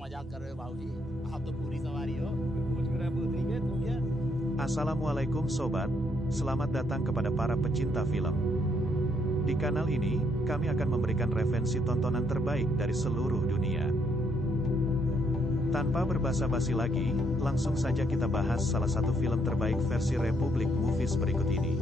मजाक कर रहे हो भाऊजी, आप तो पूरी सवारी हो। कुछ मेरा पुत्री के तू क्या? Assalamualaikum sobat, selamat datang kepada para pecinta film. Di kanal ini, kami akan memberikan referensi tontonan terbaik dari seluruh dunia. Tanpa berbasa-basi lagi, langsung saja kita bahas salah satu film terbaik versi Republik Movies berikut ini.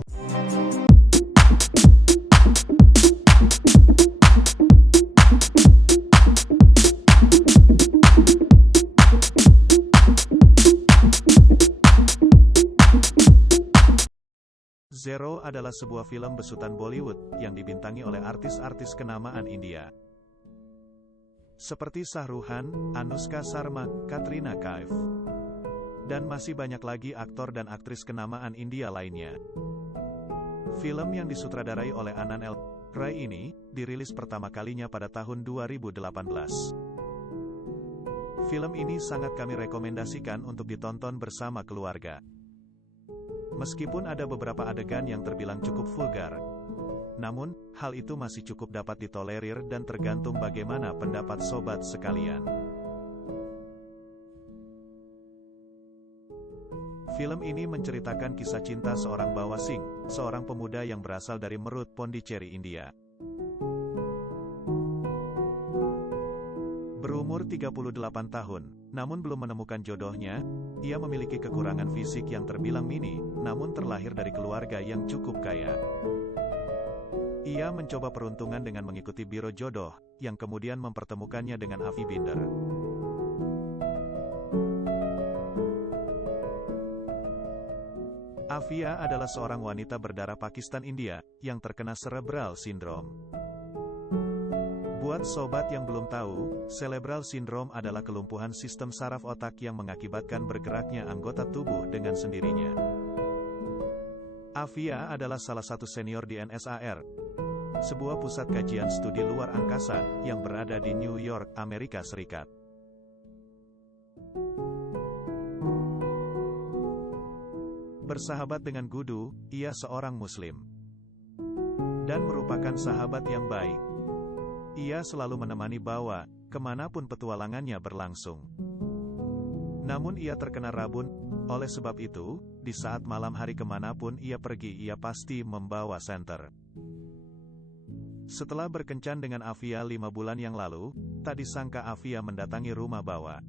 Zero adalah sebuah film besutan Bollywood yang dibintangi oleh artis-artis kenamaan India. Seperti Shah Rukh Khan, Anushka Sharma, Katrina Kaif, dan masih banyak lagi aktor dan aktris kenamaan India lainnya. Film yang disutradarai oleh Anand L. Rai ini, dirilis pertama kalinya pada tahun 2018. Film ini sangat kami rekomendasikan untuk ditonton bersama keluarga. Meskipun ada beberapa adegan yang terbilang cukup vulgar, namun, hal itu masih cukup dapat ditolerir dan tergantung bagaimana pendapat sobat sekalian. Film ini menceritakan kisah cinta seorang Bawa Singh, seorang pemuda yang berasal dari Meerut, Pondicherry, India. Berumur 38 tahun, namun belum menemukan jodohnya, ia memiliki kekurangan fisik yang terbilang mini, namun terlahir dari keluarga yang cukup kaya. Ia mencoba peruntungan dengan mengikuti biro jodoh, yang kemudian mempertemukannya dengan Afi Binder. Afia adalah seorang wanita berdarah Pakistan India, yang terkena cerebral syndrome. Buat sobat yang belum tahu, cerebral syndrome adalah kelumpuhan sistem saraf otak yang mengakibatkan bergeraknya anggota tubuh dengan sendirinya. Afia adalah salah satu senior di NSAR, sebuah pusat kajian studi luar angkasa, yang berada di New York, Amerika Serikat. Bersahabat dengan Gudu, ia seorang Muslim, dan merupakan sahabat yang baik. Ia selalu menemani Bawa, kemanapun petualangannya berlangsung. Namun ia terkena rabun, oleh sebab itu, di saat malam hari kemanapun ia pergi ia pasti membawa senter. Setelah berkencan dengan Afia 5 bulan yang lalu, tak disangka Afia mendatangi rumah Bawa.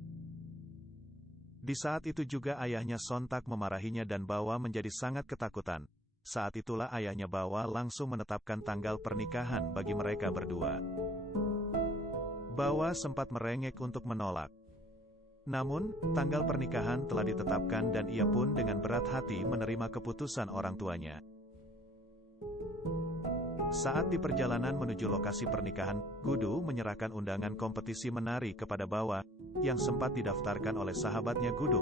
Di saat itu juga ayahnya sontak memarahinya dan Bawa menjadi sangat ketakutan. Saat itulah ayahnya Bawa langsung menetapkan tanggal pernikahan bagi mereka berdua. Bawa sempat merengek untuk menolak. Namun, tanggal pernikahan telah ditetapkan dan ia pun dengan berat hati menerima keputusan orang tuanya. Saat di perjalanan menuju lokasi pernikahan, Gudu menyerahkan undangan kompetisi menari kepada Bawa, yang sempat didaftarkan oleh sahabatnya Gudu.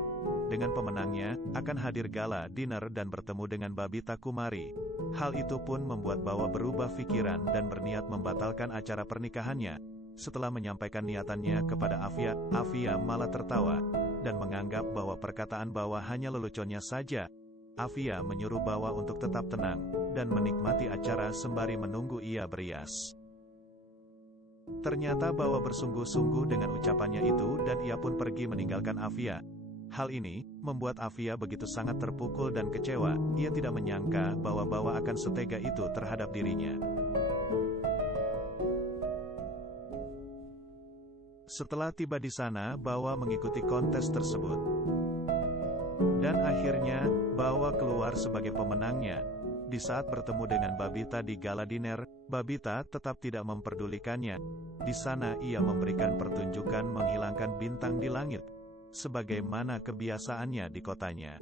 Dengan pemenangnya, akan hadir gala, dinner dan bertemu dengan Babita Kumari. Hal itu pun membuat Bawa berubah pikiran dan berniat membatalkan acara pernikahannya. Setelah menyampaikan niatannya kepada Afia, Afia malah tertawa, dan menganggap bahwa perkataan Bawa hanya leluconnya saja. Afia menyuruh Bawa untuk tetap tenang, dan menikmati acara sembari menunggu ia berias. Ternyata Bawa bersungguh-sungguh dengan ucapannya itu dan ia pun pergi meninggalkan Afia. Hal ini, membuat Afia begitu sangat terpukul dan kecewa, ia tidak menyangka bahwa Bawa akan setega itu terhadap dirinya. Setelah tiba di sana, Bawa mengikuti kontes tersebut. Dan akhirnya, Bawa keluar sebagai pemenangnya. Di saat bertemu dengan Babita di gala dinner, Babita tetap tidak memperdulikannya. Di sana ia memberikan pertunjukan menghilangkan bintang di langit, sebagaimana kebiasaannya di kotanya.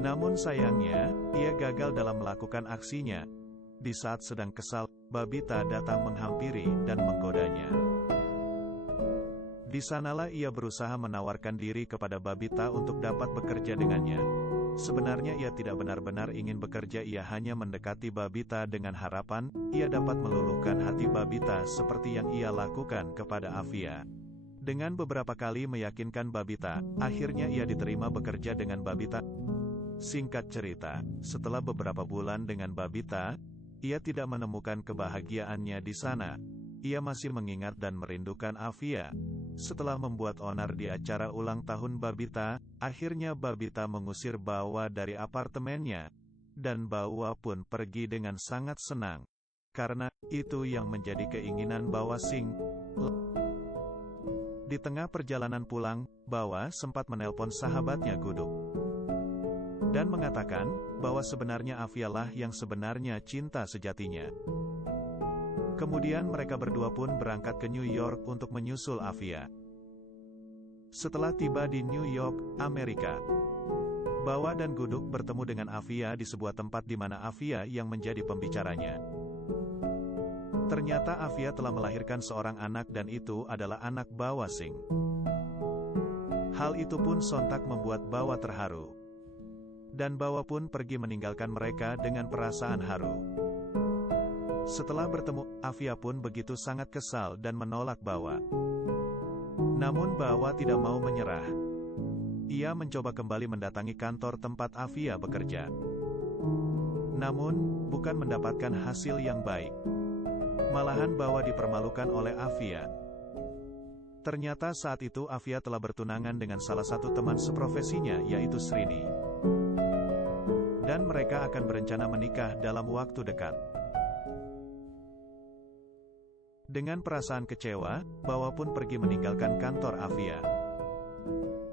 Namun sayangnya, ia gagal dalam melakukan aksinya. Di saat sedang kesal, Babita datang menghampiri dan menggodanya. Di sanalah ia berusaha menawarkan diri kepada Babita untuk dapat bekerja dengannya. Sebenarnya ia tidak benar-benar ingin bekerja, ia hanya mendekati Babita dengan harapan, ia dapat meluluhkan hati Babita seperti yang ia lakukan kepada Afia. Dengan beberapa kali meyakinkan Babita, akhirnya ia diterima bekerja dengan Babita. Singkat cerita, setelah beberapa bulan dengan Babita, ia tidak menemukan kebahagiaannya di sana. ia masih mengingat dan merindukan Afia. Setelah membuat onar di acara ulang tahun Babita, akhirnya Babita mengusir Bawa dari apartemennya. Dan Bawa pun pergi dengan sangat senang. Karena itu yang menjadi keinginan Bawa Singh. Di tengah perjalanan pulang, Bawa sempat menelpon sahabatnya Guduk. Dan mengatakan, bahwa sebenarnya Afialah yang sebenarnya cinta sejatinya. Kemudian mereka berdua pun berangkat ke New York untuk menyusul Afia. Setelah tiba di New York, Amerika, Bawa dan Guduk bertemu dengan Afia di sebuah tempat di mana Afia yang menjadi pembicaranya. Ternyata Afia telah melahirkan seorang anak dan itu adalah anak Bawa Singh. Hal itu pun sontak membuat Bawa terharu. Dan Bawa pun pergi meninggalkan mereka dengan perasaan haru. Setelah bertemu, Afia pun begitu sangat kesal dan menolak Bawa. Namun Bawa tidak mau menyerah. Ia mencoba kembali mendatangi kantor tempat Afia bekerja. Namun, bukan mendapatkan hasil yang baik. Malahan Bawa dipermalukan oleh Afia. Ternyata saat itu Afia telah bertunangan dengan salah satu teman seprofesinya yaitu Srini. Dan mereka akan berencana menikah dalam waktu dekat. Dengan perasaan kecewa, Bawa pun pergi meninggalkan kantor Afia.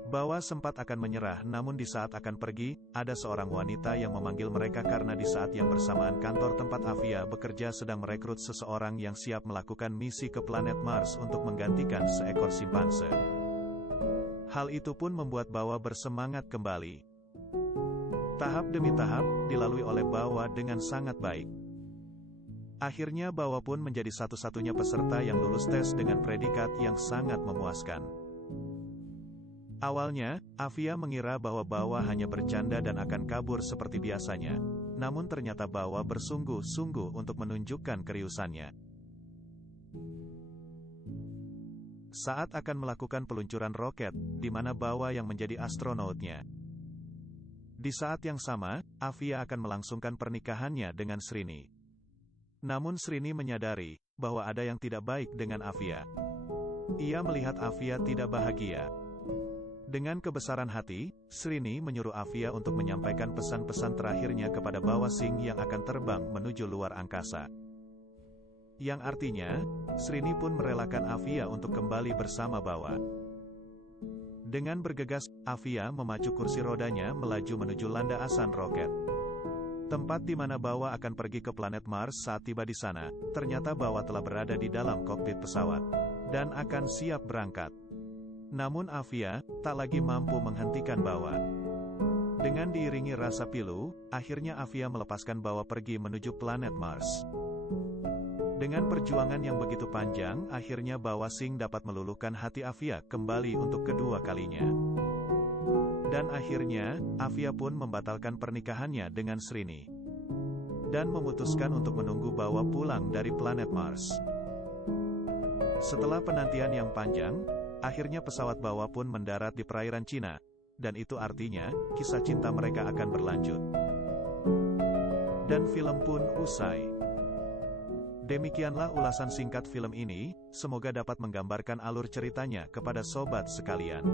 Bawa sempat akan menyerah namun di saat akan pergi, ada seorang wanita yang memanggil mereka karena di saat yang bersamaan kantor tempat Afia bekerja sedang merekrut seseorang yang siap melakukan misi ke planet Mars untuk menggantikan seekor simpanse. Hal itu pun membuat Bawa bersemangat kembali. Tahap demi tahap, dilalui oleh Bawa dengan sangat baik. Akhirnya Bawa pun menjadi satu-satunya peserta yang lulus tes dengan predikat yang sangat memuaskan. Awalnya, Afia mengira bahwa Bawa hanya bercanda dan akan kabur seperti biasanya. Namun ternyata Bawa bersungguh-sungguh untuk menunjukkan keriusannya. Saat akan melakukan peluncuran roket, di mana Bawa yang menjadi astronautnya. Di saat yang sama, Afia akan melangsungkan pernikahannya dengan Srini. Namun Srini menyadari bahwa ada yang tidak baik dengan Afia. Ia melihat Afia tidak bahagia. Dengan kebesaran hati, Srini menyuruh Afia untuk menyampaikan pesan-pesan terakhirnya kepada Bawa Singh yang akan terbang menuju luar angkasa. Yang artinya, Srini pun merelakan Afia untuk kembali bersama Bawa. Dengan bergegas, Afia memacu kursi rodanya melaju menuju landaasan roket. Tempat di mana Bawa akan pergi ke planet Mars saat tiba di sana, ternyata Bawa telah berada di dalam kokpit pesawat. Dan akan siap berangkat. Namun Afia, tak lagi mampu menghentikan Bawa. Dengan diiringi rasa pilu, akhirnya Afia melepaskan Bawa pergi menuju planet Mars. Dengan perjuangan yang begitu panjang, akhirnya Bawa Singh dapat meluluhkan hati Afia kembali untuk kedua kalinya. Dan akhirnya, Afia pun membatalkan pernikahannya dengan Srini. Dan memutuskan untuk menunggu Bawa pulang dari planet Mars. Setelah penantian yang panjang, akhirnya pesawat Bawa pun mendarat di perairan Cina. Dan itu artinya, kisah cinta mereka akan berlanjut. Dan film pun usai. Demikianlah ulasan singkat film ini, semoga dapat menggambarkan alur ceritanya kepada sobat sekalian.